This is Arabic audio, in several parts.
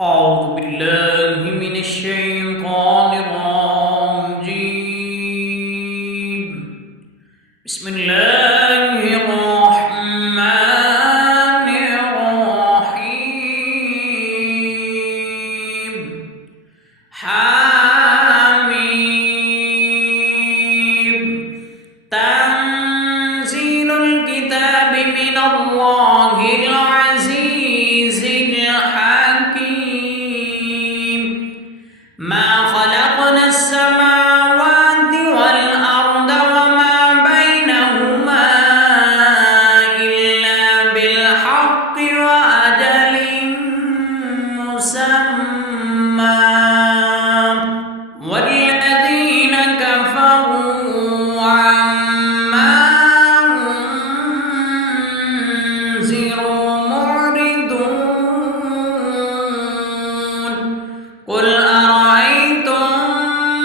أعوذ بالله من الشيطان الرجيم. بسم الله الرحمن الرحيم. حميم. تنزيل الكتاب من الله العزيز الحكيم. ما خلقنا السماوات والأرض وما بينهما إلا بالحق وأجل مسمى والذين كفروا عما أنذروا معرضون. قل أرأيتم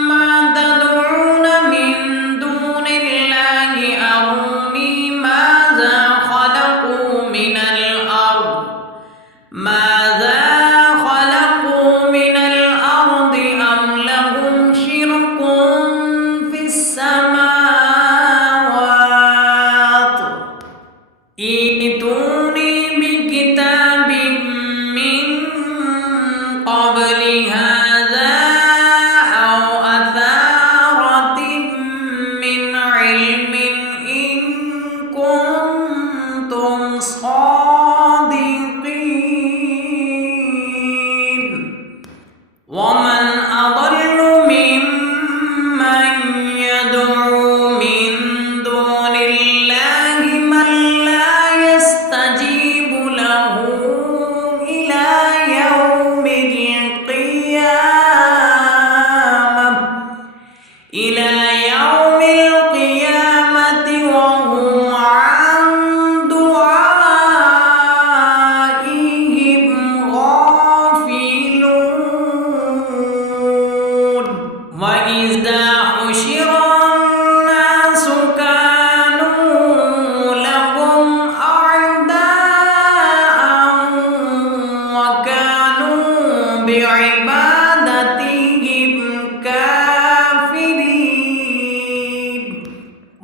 ما تدعون من دون الله أروني ماذا خلقوا من الأرض أم لهم شرك في السماوات. ائتوني بكتاب من قبل هذا أو أثارة من علم إن كنتم صادقين. ومن أضل ممن يدعو من دون الله من لا يستجيب له إلى يوم القيامة وهم عن دعائهم غافلون. وإذا حشر الناس كانوا لهم أعداء وكانوا بعبادتهم كافرين.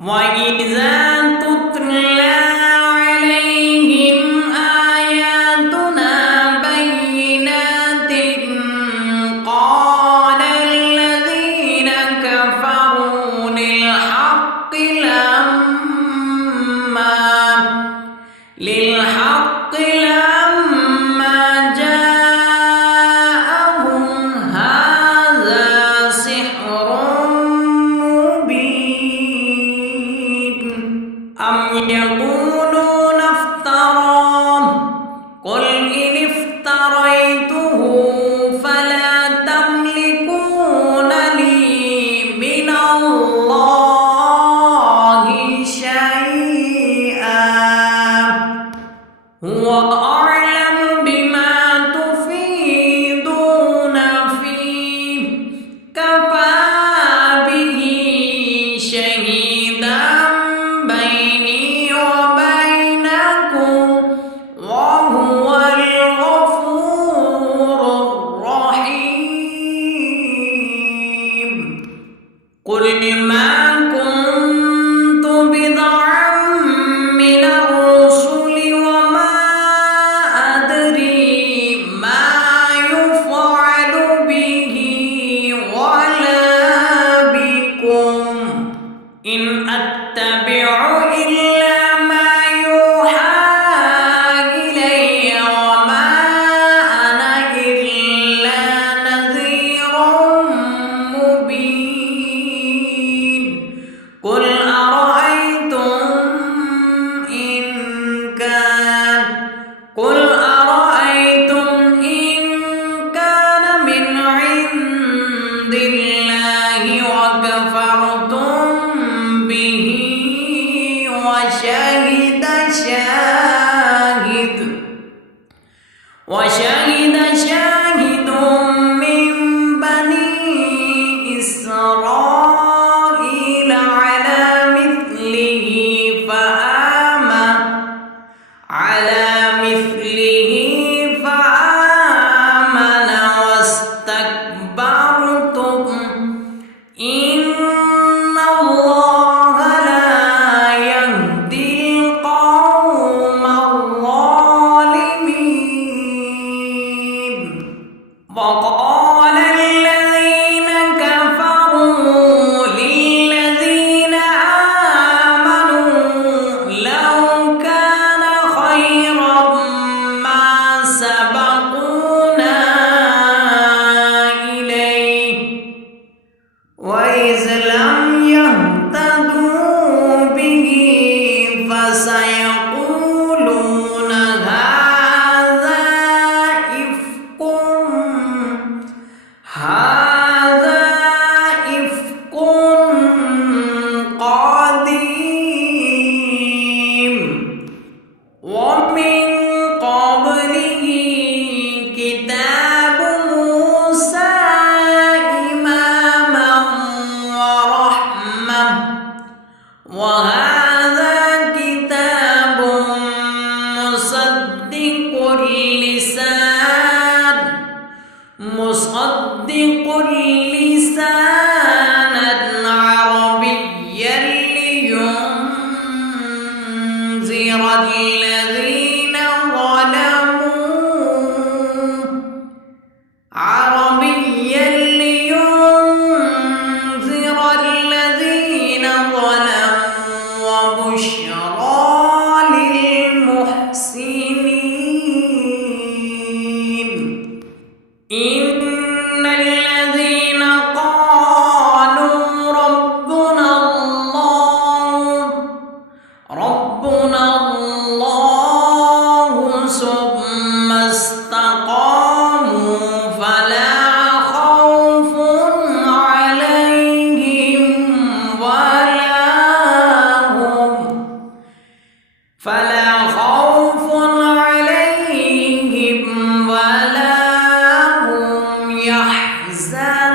وإذا تتلى عليهم آياتنا بينات قال الذين كفروا للحق لما جاءهم وقال الذين كفروا للذين آمنوا لو كان خيرا ما سبقونا إليه وإذ لم يهتدوا به فسيقولون هذا إفك قديم ومن قبله كتاب موسى إماما ورحمة وهذا كتاب مصدق لسانا عربيا لينذر الذين ظلموا وبشرى للمحسنين. إن الذين قالوا ربنا الله ثم استقاموا فلا خوف عليهم ولا هم يحزنون.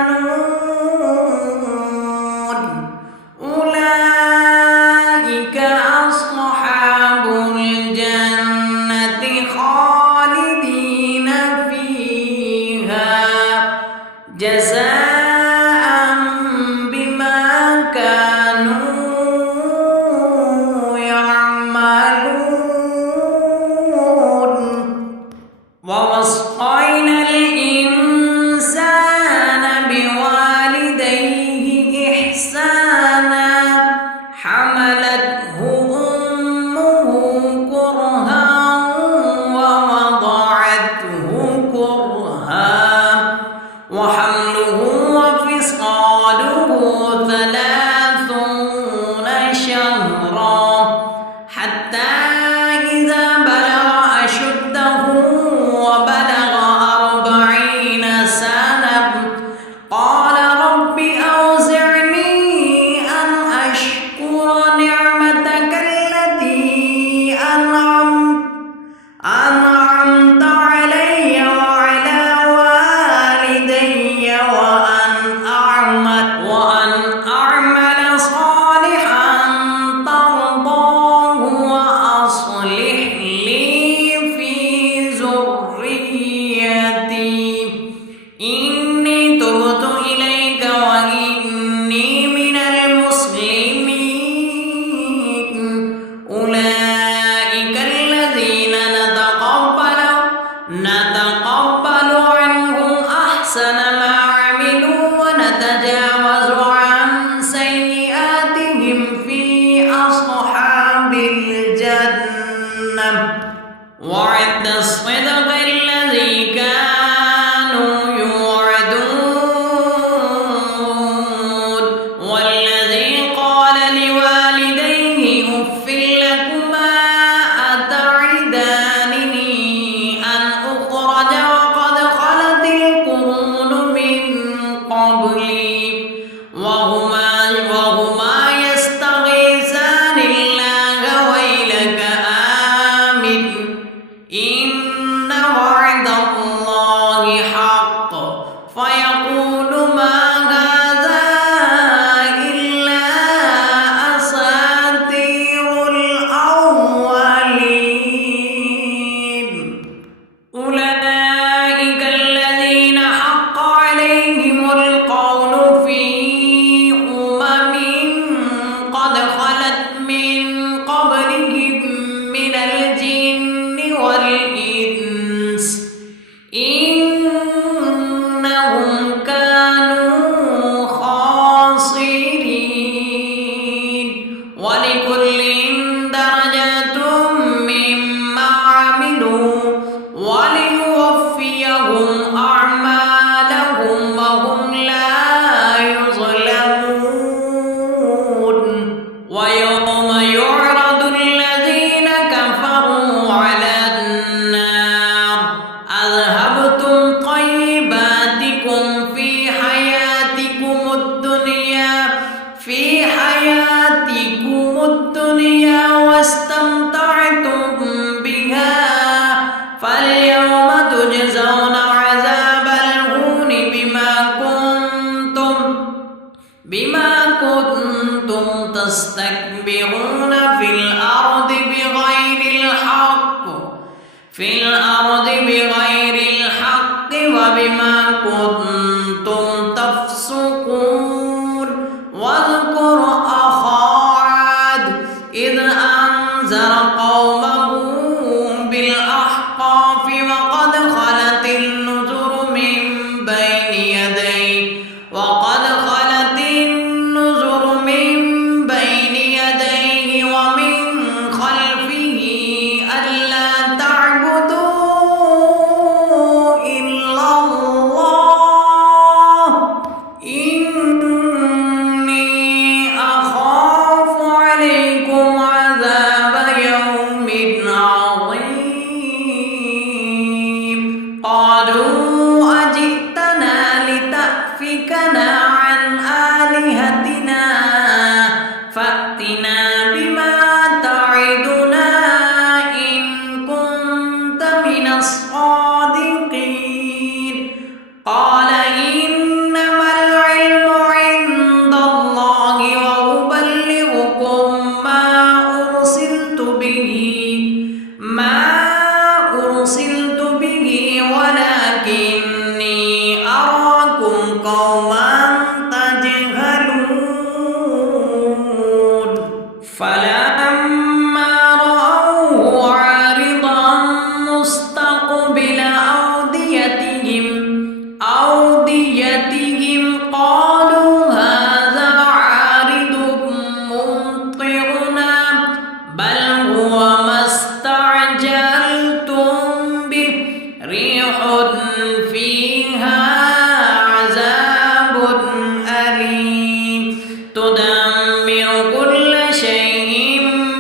أولئك أصحاب الجنة خالدين فيها جزاء بما كانوا يعملون. ووصينا الإنسان بوالديه إحسانا حملته أمه كرها ووضعته كرها وحمله وفصاله 30 شهرا حتى إذا بلغ أشده وبلغ 40 سنة قال رب أوزعني أن أشكر نعمتك التي أنعمت علي وعلى والدي وأن أعمل صالحا ترضاه وأصلح لي في ذريتي إني تبت إليك وإني من المسلمين. أولئك الذين نتقبل عنهم أحسن ما عملوا ونتجاوز عن سيئاتهم في أصحاب الجنة. وعد الصدق الذي كانوا يوعدون والذي قال لوالديه أف لكما أتعدانني أن أخرج وقد خلت القرون من قبلي وهما يستغيثان الله ويلك آمن إن وعد الله حق فيقول ما هذا إلا أساطير الأولين. أولئك الذين حق عليهم القول في قد خلت من قبلهم من الجن والإنس إنهم أعمالهم وهم لا يظلمون ويوم يعرض الذين كفروا على النار أذهبتم طيباتكم في حياتكم الدنيا واستمتعتم بها فاليوم تجزون عذاب الهون بما كنتم تستكبرون في الأرض بغير الحق وبما كنتم تفسقون واذكر أخا عاد إذ أنذر قومه بالأحقاف وقد خلت النذر من بين يديه ومن خلفه ألا تعبدوا إلا الله إني أخاف عليكم عذاب يوم عظيم قالوا أجئتنا لتأفكنا عن آلهتنا فأتنا بما تعدنا إن كنت من الصادقين قال إنما العلم عند الله وأبلغكم ما أرسلت به ولكني أراكم قوما تجهلون فلما رأوه عارضا مستقبل أوديتهم قالوا هذا عارض ممطرنا بل هو ما استعجلتم به ريح فيها عذاب أليم تدمر كل شيء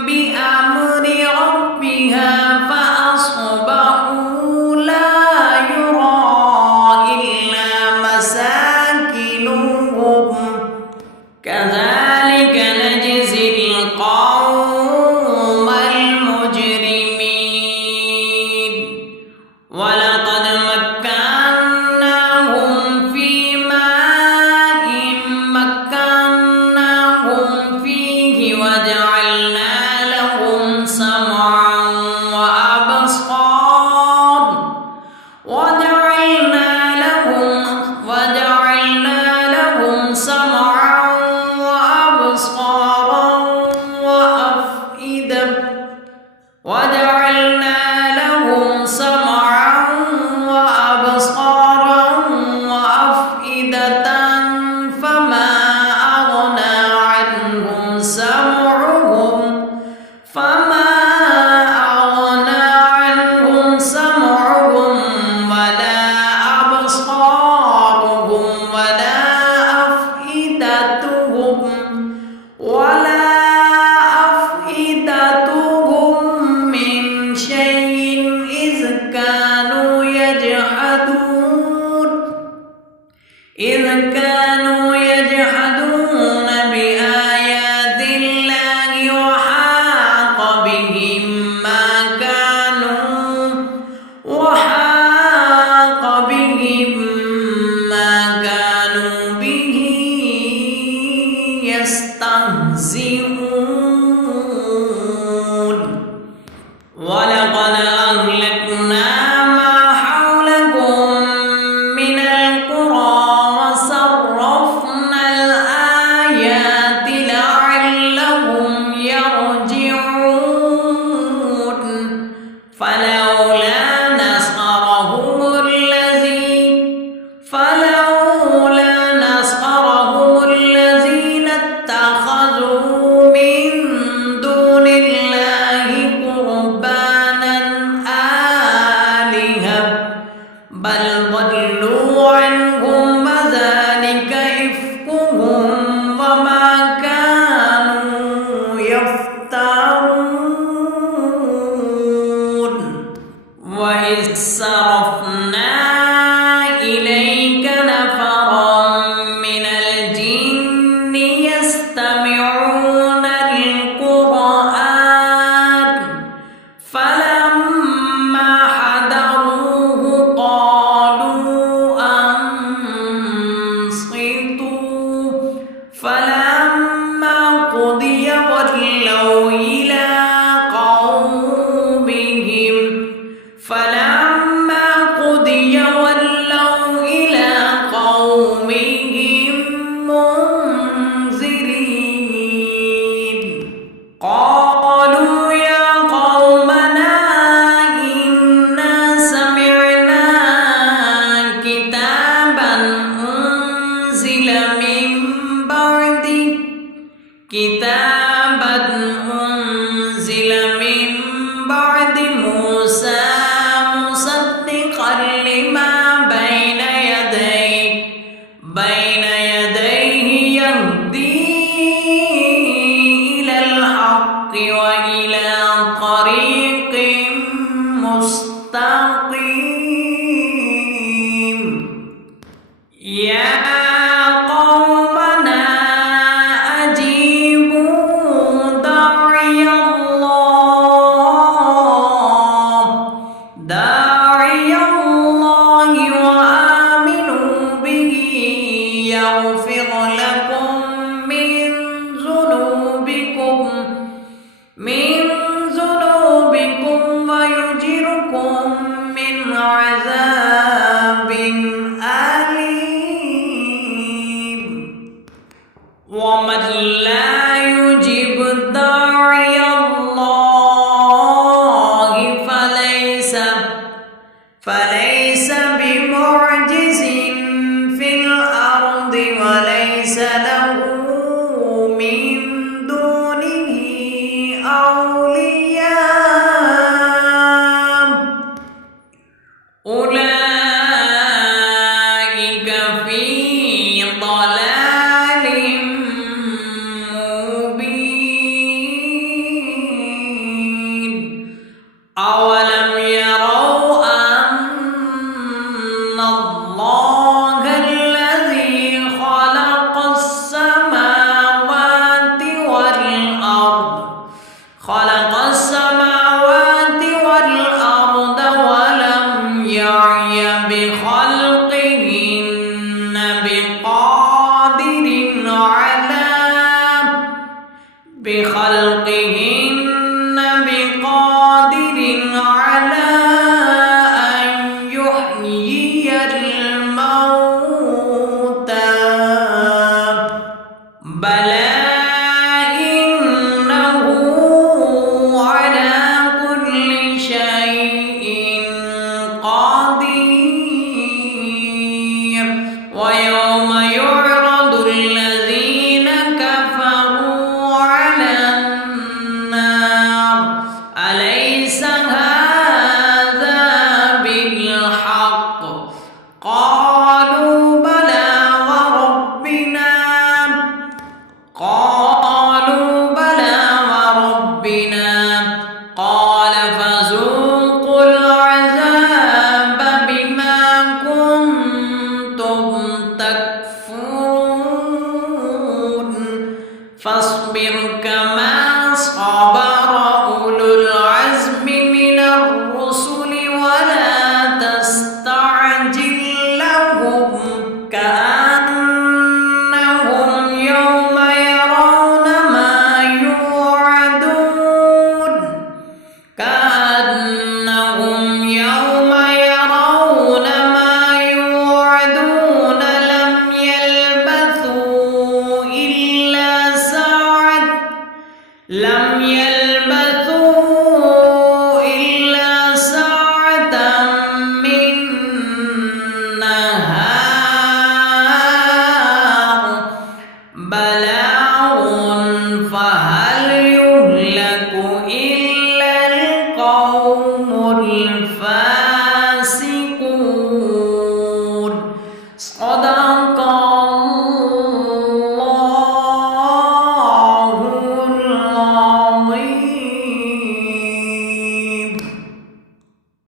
بأمر ربها فأصبحوا لا يرى إلا مساكنهم كذلك نجزي القوم المجرمين ولقد مكناهم في ماء مكناهم فيه وجعلنا لهم سمعا وأفئدة فما أغنى عنهم سمعهم ولا أبصارهم ولا أفئدتهم من شيء إذ كانوا يجحدون بآيات الله وحاق بهم ما كانوا به يستهزئون ولقد أهلكنا ما حولكم من القرى وصرفنا وضلوا عنهم وذلك إفكهم وما كانوا يفترون وإذ صرفنا إليك نفرا من الجن يستمعون القرآن فلما حضروه قالوا أنصتوا فلما قضي ولوا إلى قومهم منذرين قالوا يا قومنا إنا سمعنا كتابا أنزل من بعد موسى مصدقا لما بين يديه يهدي إلى الحق وإلى طريق مستقيم يا قومنا أجيبوا داعي الله وآمنوا به يغفر لكم من ذنوبكم ويجركم من عذاب أليم ومن لا يجب داعي الله فليس بمعجز في الأرض وليس له من دونه أولياء أولئك في ضلال مبين أولم يروا أن الله الذي خلق السماوات والأرض ولم يعي بخلقهن بقادر على أن يحيي الموتى بلى إنه على كل شيء قدير ويوم يعرض الذين كفروا على النار أليس هذا بالحق قالوا بلى وربنا قال فذوقوا العذاب بما كنتم تكفرون فاصبر كما صبر أولو العزم من الرسل ولا تستعجل لهم كأنهم يوم يرون ما يوعدون لم يلبثوا إلا ساعة من نهار صدق